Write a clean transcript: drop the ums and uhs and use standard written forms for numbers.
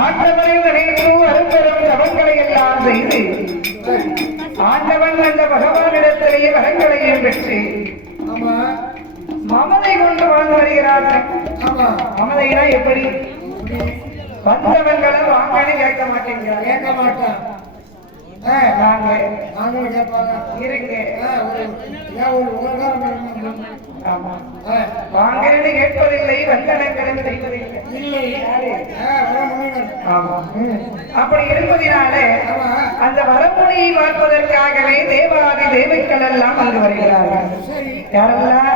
ஆண்டவனை நினைத்து அரும்பெரும் தவங்களை எல்லாம் செய்து ஆண்டவன் அந்த பகவானிடத்திலேயே வரங்களையும் பெற்று மமதை கொண்டு வாழ்ந்து வருகிறார்கள். மமதைனா எப்படி? வந்தவங்களை வாங்கன்னு கேட்க மாட்டேங்கிறாங்க. கேட்க மாட்டான். நாங்களும் கேட்பாங்க. இருங்க. வாங்கன்னு கேட்பதில்லை, வந்தனங்களும் செய்வதில்லை. அப்படி இருப்பதினாலே அந்த வரமுனையை பார்ப்பதற்காகவே தேவாதி தேவைகள் எல்லாம் அங்கு வருகிறார்கள். யாரெல்லாம்?